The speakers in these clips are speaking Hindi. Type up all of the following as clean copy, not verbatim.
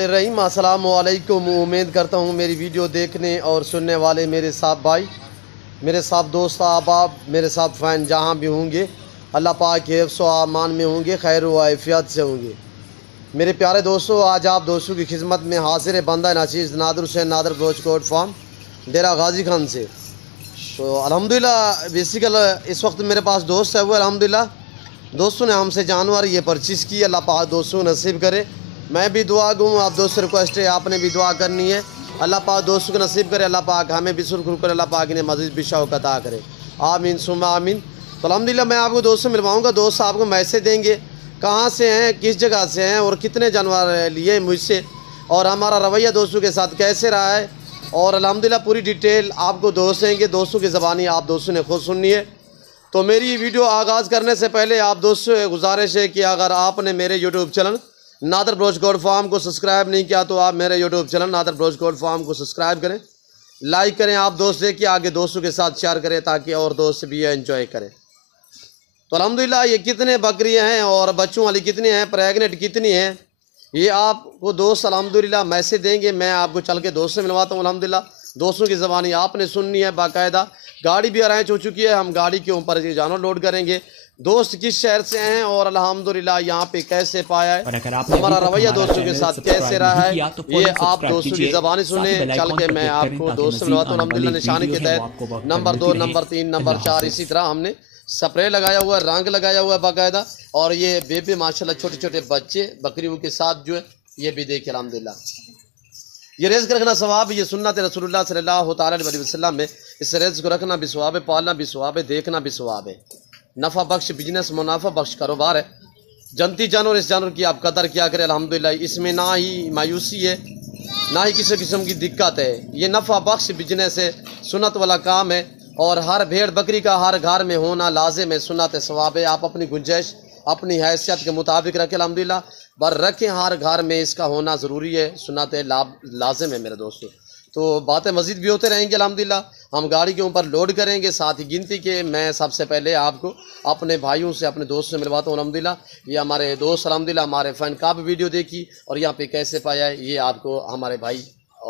बिस्मिल्लाहिर्रहमानिर्रहीम। अस्सलाम वालेकुम। उम्मीद करता हूँ मेरी वीडियो देखने और सुनने वाले मेरे साथ भाई, मेरे साथ दोस्त, अहबाब, मेरे साथ फ़ैन जहाँ भी होंगे अल्लाह पाक के हिफ्ज़ व अमान में होंगे, खैर व आफियत से होंगे। मेरे प्यारे दोस्तों, आज आप दोस्तों की खिदमत में हाजिर है बंदा नाचीज़ Nadir Hussain Nadir broach coat farm Dera Ghazi Khan से। तो अल्हम्दुलिल्लाह बेसिकल इस वक्त मेरे पास दोस्त है वो अल्हम्दुलिल्लाह दोस्तों ने हमसे जानवर ये परचेज़ की। अल्लाह पाक दोस्तों नसीब करे। मैं भी दुआ दूँ, आप दोस्त से रिक्वेस्ट है आपने भी दुआ करनी है। अल्लाह पाक दोस्तों को नसीब करे, अल्लाह पाक हमें भी सुरखुर करे, अल्लाह पाक ने मज़ीद भी शौक़ अता करे, आमीन सुम्मा आमीन। तो अल्हम्दुलिल्लाह मैं आपको दोस्त से मिलवाऊँगा। दोस्त आपको मैसेज देंगे कहाँ से हैं, किस जगह से हैं और कितने जानवर लिए मुझसे और हमारा रवैया दोस्तों के साथ कैसे रहा है, और अल्हम्दुलिल्लाह पूरी डिटेल आपको दोस्त देंगे। दोस्तों की ज़बानी आप दोस्तों ने खुद सुननी है। तो मेरी वीडियो आगाज़ करने से पहले आप दोस्तों से गुजारिश है कि अगर आपने मेरे YouTube channel Nadar broach coat farm को सब्सक्राइब नहीं किया तो आप मेरे YouTube channel Nadar broach coat farm को सब्सक्राइब करें, लाइक करें, आप दोस्त देखिए आगे दोस्तों के साथ शेयर करें ताकि और दोस्त भी एंजॉय करें। तो अल्हम्दुलिल्लाह ये कितने बकरियां हैं और बच्चों वाली कितनी हैं, प्रेगनेंट कितनी हैं, ये आपको दोस्त अल्हम्दुलिल्लाह मैसेज देंगे। मैं आपको चल के दोस्त से मिलवाता हूँ। अल्हम्दुलिल्लाह दोस्तों की ज़बानी आपने सुननी है बाकायदा। गाड़ी भी अरेंज हो चुकी है, हम गाड़ी के ऊपर जानवर लोड करेंगे। दोस्त किस शहर से हैं और अल्हम्दुलिल्लाह यहाँ पे कैसे पाया है, हमारा रवैया दोस्तों के साथ कैसे रहा है, ये आप दोस्तों की ज़बानी सुने। चल के मैं आपको दोस्त से मिलवाता हूँ। अल्हम्दुलिल्लाह निशानी के तहत नंबर 2, नंबर 3, नंबर 4 इसी तरह हमने स्प्रे लगाया हुआ है, रंग लगाया हुआ है बाकायदा। और ये बेबी माशाल्लाह छोटे छोटे बच्चे बकरियों के साथ जो है ये भी देखिए अल्हम्दुलिल्लाह। ये रिज़्क़ रखना सवाब, ये सुन्नत रसूलुल्लाह सल्लल्लाहु अलैहि वसल्लम में। इस रिज़्क़ को रखना भी सवाब है, पालना भी सवाब है, देखना भी सवाब है। नफ़ा बख्श बिजनेस, मुनाफा बख्श कारोबार है। जनती जानवर, इस जानवर की आप कदर किया करें। अल्हम्दुलिल्लाह इसमें ना ही मायूसी है ना ही किसी किस्म की दिक्कत है। ये नफ़ा बख्श बिजनेस है, सुन्नत वाला काम है और हर भेड़ बकरी का हर घर में होना लाजिम है, सुन्नत सवाब है। आप अपनी गुंजाइश अपनी हैसियत के मुताबिक रखें अल्हम्दुलिल्लाह, पर रखें हर घर में इसका होना ज़रूरी है, सुन्नत लाजिम है मेरे दोस्तों। तो बातें मज़ीद भी होते रहेंगे अल्हम्दुलिल्लाह। हम गाड़ी के ऊपर लोड करेंगे साथ ही गिनती के। मैं सबसे पहले आपको अपने भाइयों से अपने दोस्त से मिलवाता हूँ अल्हम्दुलिल्लाह। ये हमारे दोस्त अल्हम्दुलिल्लाह हमारे फ़ैन का भी वीडियो देखी और यहाँ पे कैसे पाया है ये आपको हमारे भाई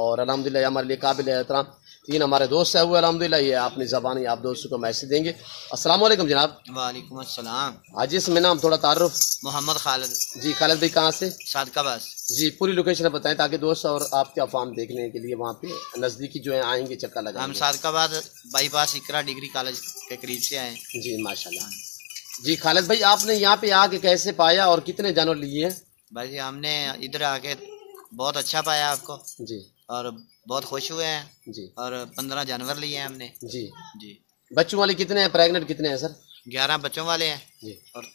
और अल्हम्दुलिल्लाह हमारे लिए काबिल एहतराम 3 हमारे दोस्त है हुए अल्हम्दुलिल्लाह। ये अपनी ज़बानी आप दोस्तों को मैसेज देंगे। अस्सलाम वालेकुम जनाब। वालेकुम अस्सलाम। आज इसमें नाम थोड़ा तारुफ। मोहम्मद खालिद। जी खालिद भाई कहाँ से? सादकाबाद। जी पूरी लोकेशन बताएं ताकि दोस्त और आपका फार्म देखने के लिए वहाँ पे नज़दीकी जो है आएंगे चक्कर लगा। हम सादकाबाद बाईपास इकरा डिग्री कॉलेज के करीब से आए। जी माशाल्लाह। जी खालिद भाई आपने यहाँ पे आके कैसे पाया और कितने जानवर लिए हैं? भाई हमने इधर आके बहुत अच्छा पाया आपको जी और बहुत खुश हुए हैं जी। और 15 जानवर लिए हैं हमने। जी जी। बच्चों वाले कितने हैं, प्रेग्नेंट कितने हैं सर? 11 बच्चों वाले हैं जी और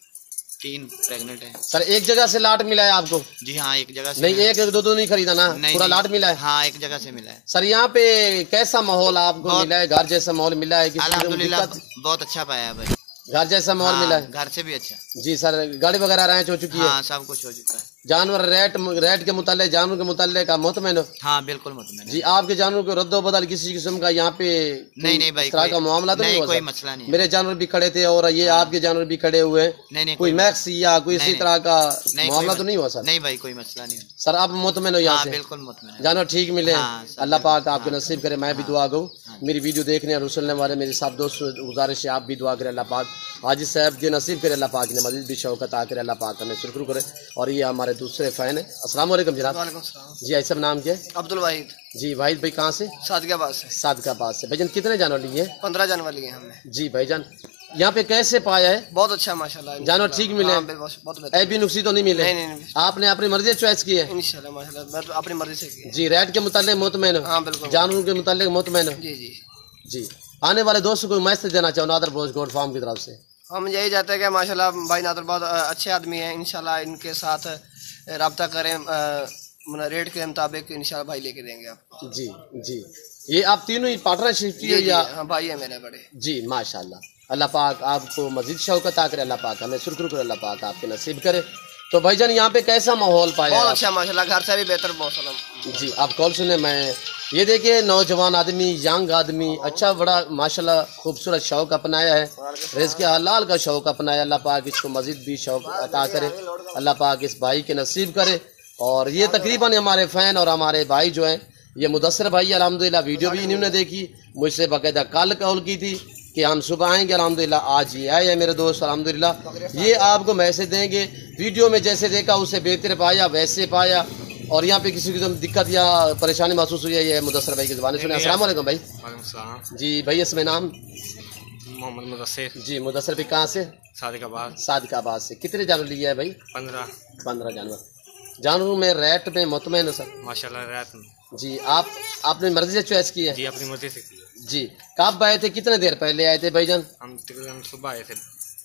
3 प्रेग्नेंट हैं। सर एक जगह से लाट मिला है आपको? जी हाँ, एक जगह से। नहीं एक दो नहीं खरीदा ना, पूरा लाट मिला है? हाँ एक जगह से मिला है। सर यहाँ पे कैसा माहौल आपको मिला है, घर जैसा माहौल मिला है? अल्हम्दुलिल्लाह बहुत अच्छा पाया है भाई, घर जैसा माहौल मिला है? घर से भी अच्छा। जी सर गाड़ी वगैरह अरेंज हो चुकी है? हाँ सब कुछ हो चुका है। जानवर रेट के मुताल्लिक जानवर के मुताल्लिक का मुतमईन हो? हाँ बिल्कुल मुतमईन। जी आपके जानवर को रद्दो बदल किसी किस्म का यहाँ पे नहीं भाई तरह का मामला तो नहीं हुआ? कोई मसला नहीं। मेरे जानवर भी खड़े थे और ये आपके जानवर भी खड़े हुए हैं, कोई मैक्स या कोई इसी तरह का मामला तो नहीं हुआ सर? नहीं भाई कोई मसला नहीं सर आप मुतमईन हो यहाँ से? बिल्कुल मुतमईन। जानवर ठीक मिले? अल्लाह पाक आपको नसीब करे। मैं भी दुआ गूँ मेरी वीडियो देखने और सुनने वाले मेरे साथ दोस्त गुजारिश है आप भी दुआ करें अल्लाह पाक हाजी साहब जो नसीब करे, अल्लाह पाक ने मज़ीद भी शौकत आ करे, अल्लाह पाक हमें शुक्र करे। और ये हमारे दूसरे फ़ैन है। अस्सलाम वालेकुम जनाब। जी ऐसा नाम क्या है? अब्दुल वाहिद। जी वाहिद भाई कहाँ से? सादकाबाद से। सादकाबाद से। भाईजान कितने जानवर लिए हैं? 15 जानवर लिए हमने। जी भाईजान यहाँ पे कैसे पाया है? बहुत अच्छा माशाल्लाह, जानवर ठीक मिले? ऐबी नुक्सी तो नहीं मिले? नहीं। आपने अपनी मर्जी से चॉइस की है? इंशाल्लाह माशाल्लाह अपनी मर्जी से की है। जी रेट के मुताल्लिक मुतमईन हो? हाँ बिल्कुल। जानवरों के मुताल्लिक मुतमईन हो? जी आने वाले दोस्तों को मैसेज देना चाहो नादर ब्रोच कोट फार्म की तरफ से? हम यही चाहते हैं कि माशाल्लाह भाई नादर बहुत अच्छे आदमी हैं, इंशाल्लाह इनके साथ रब्ता करें, रेट के मुताबिक इंशाल्लाह भाई लेके देंगे आपको। जी ये आप तीनों ही पार्टनरशिप की है या? हाँ भाई है मेरे बड़े। जी माशाल्लाह। अल्लाह पाक आपको मजीद शौकत आ करे, अल्लाह पाक हमें शुक्र करे, अल्लाह पाक आपके नसीब करे। तो भाईजान यहाँ पे कैसा माहौल पाया? बहुत अच्छा माशाल्लाह, घर से भी बेहतर मौसम। जी आप कॉल सुने। मैं ये देखिए नौजवान आदमी, यंग आदमी, अच्छा बड़ा माशाल्लाह खूबसूरत शौक अपनाया है, रिज़्क़ हलाल का शौक अपनाया। अल्लाह पाक इसको मज़ीद भी शौक अता करे, अल्लाह पाक इस भाई के नसीब करे और ये तकरीबन हमारे फ़ैन और हमारे भाई जो हैं, ये मुदस्सर भाई अल्हम्दुलिल्लाह, वीडियो भी इन्होंने देखी, मुझसे बाकायदा कल कॉल की थी कि हम सुबह आएंगे। अल्हम्दुलिल्लाह आज ये आए हैं मेरे दोस्त अल्हम्दुलिल्लाह। ये आपको मैसेज देंगे, वीडियो में जैसे देखा उससे बेहतर पाया वैसे पाया, और यहाँ पे किसी की दिक्कत या परेशानी महसूस हुई है, ये मुदस्सर भाई की ज़बान सुने। अस्सलाम वालेकुम भाई। जी भाई, इसमें नाम मोहम्मद मुदस्सिर। जी मुदस्सर भाई कहाँ से? सादिकाबाद। सादिकाबाद से। कितने जानवर लिया है भाई? 15 जानवर। जानवरों में रेट में मुतमईन है सर? माशाल्लाह रेट में। जी आपने मर्जी से चॉइस की है? जी अपनी मर्जी से की है। जी कब आए थे, कितने देर पहले आए थे भाईजान? हम तकरीबन सुबह आए थे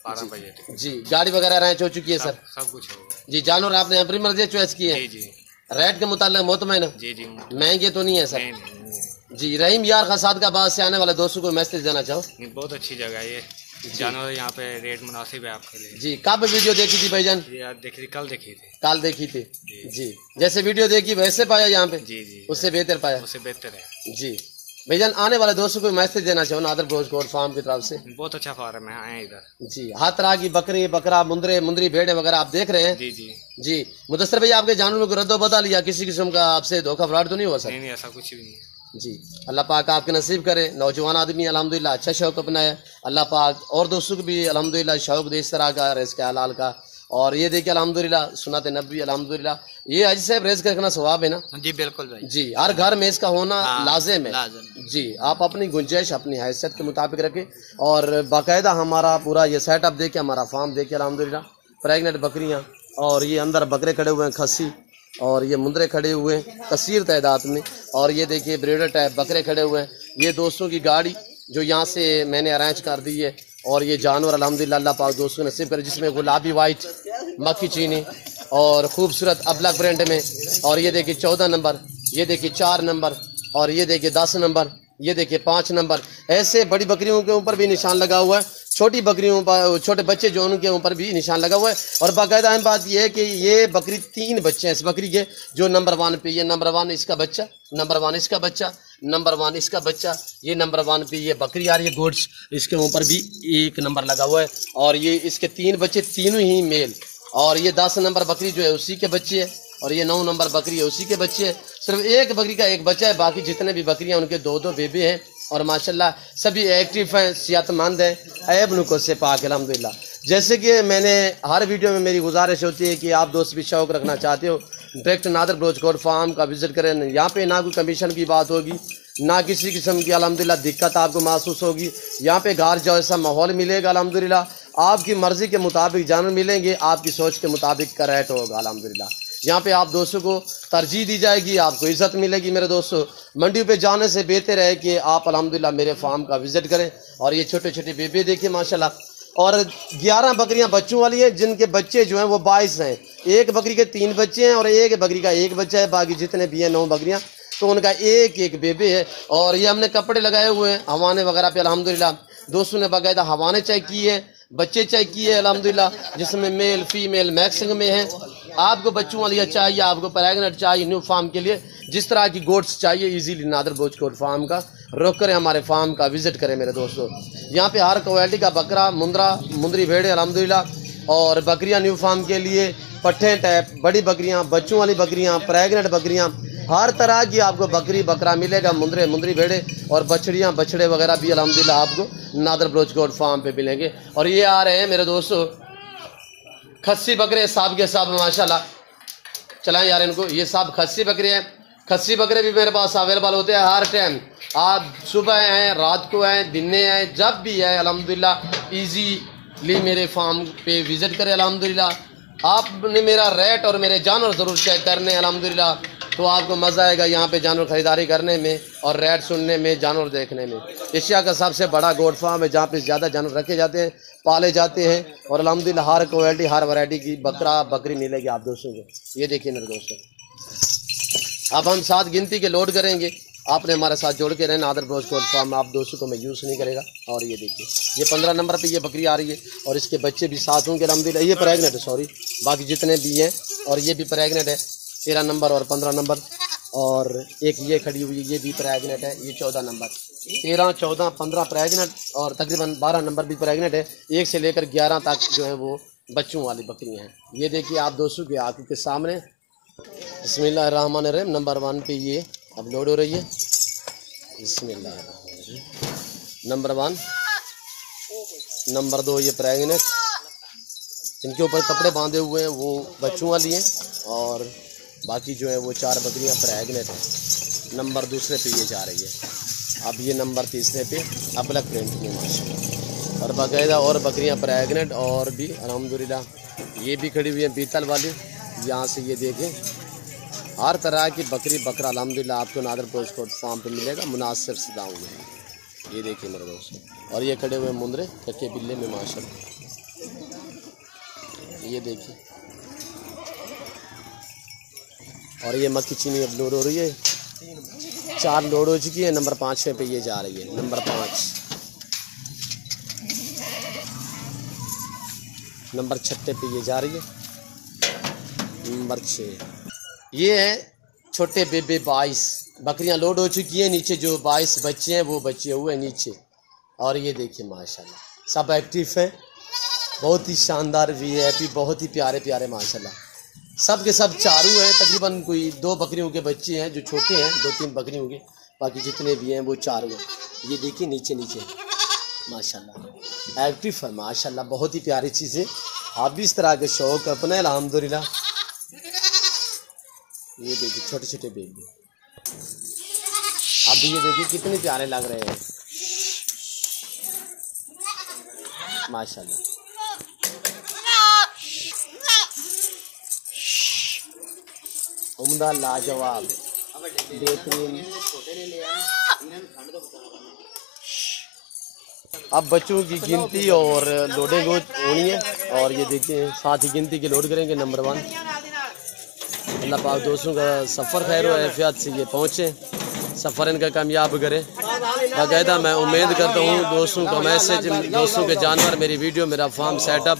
12 बजे। जी गाड़ी वगैरह अरेंज हो चुकी है सर? सब कुछ होगा जी। जानवर आपने अपनी मर्जी से चॉइस की है? जी जी। रेट के मुताबिक मुतमईन है? जी जी। महंगे तो नहीं है सर? नहीं। जी रहीम यार खां सादिकाबाद से आने वाले दोस्तों को मैसेज देना चाहो? बहुत अच्छी जगह है ये, जानवर यहाँ पे रेट मुनासिब है आपके लिए। जी कब वीडियो देखी थी भाईजान? ये देखी थी, कल देखी थी। कल देखी थी जी। जैसे वीडियो देखी वैसे पाया यहाँ पे? जी जी उससे बेहतर पाया? उससे बेहतर है जी। भाईजान आने वाले दोस्तों को मैसेज देना चाहो नादर ब्रोच गोट फार्म की तरफ से? बहुत अच्छा फार्म है, आए इधर। जी हर तरह की बकरी बकरा मुंदरी भेड़े वगैरह आप देख रहे हैं? जी जी जी। मुदस्सर भाई आपके जानवरों को रद्दो बता लिया, किसी किस्म का आपसे धोखा फ्रॉड तो नहीं हुआ सर? नहीं ऐसा कुछ भी नहीं है। जी अल्लाह पाक आपके नसीब करे। नौजवान आदमी अल्हम्दुलिल्लाह अच्छा शौक अपनाया, अल्लाह पाक और दोस्तों को भी अल्हम्दुलिल्लाह शौक दे इस तरह का रिज़्क़ हलाल का। और ये देखिए अल्हम्दुलिल्लाह सुन्नत नबी अल्हम्दुलिल्लाह, ये हाजी साहब रिज़्क़ रखना सवाब है ना? जी बिल्कुल भाई। जी हर घर में इसका होना लाजिम है। लाज़िम। जी आप अपनी गुंजाइश अपनी हैसियत के मुताबिक रखें। और बाकायदा हमारा पूरा ये सेटअप देखिए, हमारा फार्म देखिए अल्हम्दुलिल्लाह। प्रेगनेंट बकरियाँ और ये अंदर बकरे खड़े हुए हैं खस्सी, और ये मुंदरे खड़े हुए हैं कसीर तादाद में, और ये देखिए ब्रीडर टाइप बकरे खड़े हुए हैं। ये दोस्तों की गाड़ी जो यहाँ से मैंने अरेंज कर दी है, और ये जानवर अल्हम्दुलिल्लाह अल्लाह पाक दोस्तों नसीब करे, जिसमें गुलाबी वाइट मक्खी चीनी और खूबसूरत अबलग प्रिंट में। और ये देखिए 14 नंबर, ये देखिए 4 नंबर, और ये देखिए 10 नंबर, ये देखिए 5 नंबर। ऐसे बड़ी बकरियों के ऊपर भी निशान लगा हुआ है, छोटी बकरियों पर छोटे बच्चे जो उनके ऊपर भी निशान लगा हुआ है। और बाकायदा अहम बात यह है कि ये बकरी 3 बच्चे हैं इस बकरी के, जो नंबर 1 पे, ये नंबर 1 इसका बच्चा, नंबर 1 इसका बच्चा, नंबर 1 इसका बच्चा, ये नंबर 1 पे ये बकरी आ रही है गोड्स, इसके ऊपर भी 1 नंबर लगा हुआ है। और ये इसके 3 बच्चे, तीनों ही मेल। और ये 10 नंबर बकरी जो है उसी के बच्चे है, और ये 9 नंबर बकरी है उसी के बच्चे है। सिर्फ एक बकरी का एक बच्चा है, बाकी जितने भी बकरियां उनके 2-2 बेबी हैं। और माशाल्लाह सभी एक्टिव हैं, सेहतमंद हैं, ऐब नुको से पाक अल्हम्दुलिल्लाह। जैसे कि मैंने हर वीडियो में मेरी गुजारिश होती है कि आप दोस्त भी शौक़ रखना चाहते हो, direct Nadar Broach goat farm का विज़िट करें। यहाँ पे ना कोई कमीशन की बात होगी, ना किसी किस्म की अल्हम्दुलिल्लाह दिक्कत आपको महसूस होगी। यहाँ पे घर जैसा माहौल मिलेगा अल्हम्दुलिल्लाह, आपकी मर्ज़ी के मुताबिक जानवर मिलेंगे, आपकी सोच के मुताबिक का रेट होगा अल्हम्दुलिल्लाह। यहाँ पे आप दोस्तों को तरजीह दी जाएगी, आपको इज़्ज़त मिलेगी। मेरे दोस्तों मंडी पे जाने से बेहतर है कि आप अल्हम्दुलिल्लाह मेरे फार्म का विज़िट करें। और ये छोटे छोटे बेबी देखिए माशाल्लाह, और 11 बकरियां बच्चों वाली है, जिनके बच्चे जो हैं वो 22 हैं। एक बकरी के 3 बच्चे हैं और एक बकरी का 1 बच्चा है, बाकी जितने भी हैं 9 बकरियां, तो उनका एक बेबी है। और ये हमने कपड़े लगाए हुए हैं हवाने वगैरह पे अल्हम्दुलिल्लाह। दोस्तों ने बाकायदा हवाने चेक किए, बच्चे चेक किए अल्हम्दुलिल्लाह, जिसमें मेल फीमेल मैक्सिमम में है। आपको बच्चों वाली चाहिए, आपको प्रेगनेंट चाहिए न्यू फार्म के लिए, जिस तरह की गोट्स चाहिए, easily Nadar Broach goat farm का रुख करें, हमारे फार्म का विजिट करें मेरे दोस्तों। यहाँ पे हर क्वालिटी का बकरा मुंदरी भेड़े अल्हम्दुलिल्लाह, और बकरियाँ न्यू फार्म के लिए पट्ठे टाइप बड़ी बकरियाँ, बच्चों वाली बकरियाँ, प्रेगनेंट बकरियाँ, हर तरह की आपको बकरी बकरा मिलेगा। मुंदरी भेड़े और बछड़ियाँ बछड़े वगैरह भी अल्हम्दुलिल्लाह आपको नादर ब्रोच गोट फार्म पे मिलेंगे। और ये आ रहे हैं मेरे दोस्तों खस्सी बकरे साहब के साहब माशाल्लाह, चलाएं यार इनको। ये साहब खस्सी बकरे हैं, खस्सी बकरे भी मेरे पास अवेलेबल होते हैं हर टाइम। आप सुबह आएँ, रात को आएँ, दिन में आएँ, जब भी आए अल्हम्दुलिल्लाह ईजीली मेरे फार्म पे विज़िट करें अल्हम्दुलिल्लाह। आपने मेरा रेट और मेरे जानवर ज़रूर चेक करने अल्हम्दुलिल्लाह, तो आपको मज़ा आएगा यहाँ पे जानवर ख़रीदारी करने में और रेट सुनने में, जानवर देखने में। एशिया का सबसे बड़ा गोट फार्म है जहाँ पे ज़्यादा जानवर रखे जाते हैं, पाले जाते हैं, और अल्हम्दुलिल्लाह हर क्वालिटी हर वैरायटी की बकरा बकरी मिलेगी आप दोस्तों को। ये देखिए मेरे दोस्तों, अब हम 7 गिनती के लोड करेंगे, आपने हमारे साथ जोड़ के रहना। नादर ब्रोच गोट फार्म आप दोस्तों को मैं यूज़ नहीं करेगा। और ये देखिए ये 15 नंबर पे ये बकरी आ रही है, और इसके बच्चे भी 7 होंगे अल्हम्दुलिल्लाह। ये प्रेगनेंट है, सॉरी, बाकी जितने भी हैं, और ये भी प्रेगनेंट है 13 नंबर और 15 नंबर। और एक ये खड़ी हुई है, ये भी प्रेगनेंट है, ये 14 नंबर। 13, 14, 15 प्रेगनेंट, और तकरीबन 12 नंबर भी प्रेगनेंट है। 1 से लेकर 11 तक जो है वो बच्चों वाली बकरियां हैं। ये देखिए आप दोस्तों की आंखों के सामने बिस्मिल्लाहिर्रहमानिर्रहीम। नंबर 1 पे ये अपलोड हो रही है। बिस्मिल्लाहिर्रहमानिर्रहीम। नंबर 1। नंबर 2 ये प्रेगनेंट, इनके ऊपर कपड़े बांधे हुए हैं, वो बच्चों वाली हैं, और बाकी जो है वो 4 बकरियां प्रेगनेंट हैं। नंबर 2 पे ये जा रही है। अब ये नंबर 3 पे अपलक प्रिंट में माशाल्लाह, और बाकायदा और बकरियां प्रेगनेंट और भी अल्हम्दुलिल्लाह। ये भी खड़ी हुई हैं बीतल वाली। यहाँ से ये देखें, हर तरह की बकरी बकरा अल्हम्दुलिल्लाह आपको नादर पोस्ट फार्म पे मिलेगा मुनासिब से दाम में। ये देखिए मेरे दोस्तों, और ये खड़े हुए मुंदरे कच्चे बिल्ले में माशाल्लाह। ये देखिए, और ये मक्की चीनी अब लोड हो रही है। 4 लोड हो चुकी है। नंबर 5 पे ये जा रही है। नंबर 5। नंबर 6 पे ये जा रही है। नंबर 6 ये है छोटे बेबे 22 बकरियां लोड हो चुकी हैं। नीचे जो 22 बच्चे हैं वो बचे हुए हैं नीचे। और ये देखिए माशाल्लाह सब एक्टिव है, बहुत ही शानदार वीआईपी, बहुत ही प्यारे प्यारे माशाल्लाह। सब के सब चारू हैं। तकरीबन कोई 2 बकरियों के बच्चे हैं जो छोटे हैं, 2-3 बकरियों के, बाकी जितने भी हैं वो चारू हैं। ये देखिए नीचे नीचे माशाल्लाह एक्टिव है माशाल्लाह, बहुत ही प्यारी चीज़ है। आप भी इस तरह के शौक अपने अल्हम्दुलिल्लाह। ये देखिए छोटे छोटे बेबी, अब ये देखिए कितने प्यारे लग रहे हैं माशाल्लाह। उम्दा, लाजवाब, बेहतरीन। अब बच्चों की गिनती और लोडिंग होनी है, और ये देखिए साथ ही गिनती के लोड करेंगे। नंबर 1। अल्लाह पाक दोस्तों का सफ़र खैर व आफियत से ये पहुँचे, सफ़र इनका कामयाब करे। बाकायदा मैं उम्मीद करता हूँ दोस्तों का मैसेज, दोस्तों के जानवर, मेरी वीडियो, मेरा फार्म सेटअप,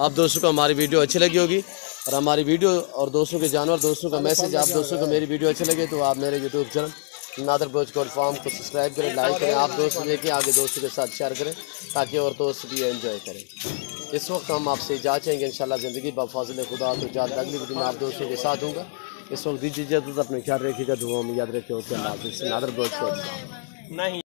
आप दोस्तों को हमारी वीडियो अच्छी लगी होगी। और हमारी वीडियो और दोस्तों के जानवर, दोस्तों का मैसेज, आप दोस्तों को मेरी वीडियो अच्छी लगे तो आप मेरे YouTube channel Nadar goat farm को सब्सक्राइब करें, लाइक करें, आप दोस्तों देखिए, आगे दोस्तों के साथ शेयर करें ताकि और दोस्त भी एंजॉय करें। इस वक्त हम आपसे इजाज़त चाहेंगे इंशाल्लाह ज़िंदगी बफ़ज़ल खुदा तो इजाज़त अगली वीडियो में आप दोस्तों के साथ होगा। इस वक्त दीजिए इजाज़त, अपने ख्याल रखिएगा, दुआ में याद रखिए। अल्लाह हाफ़िज़। नादर गोट।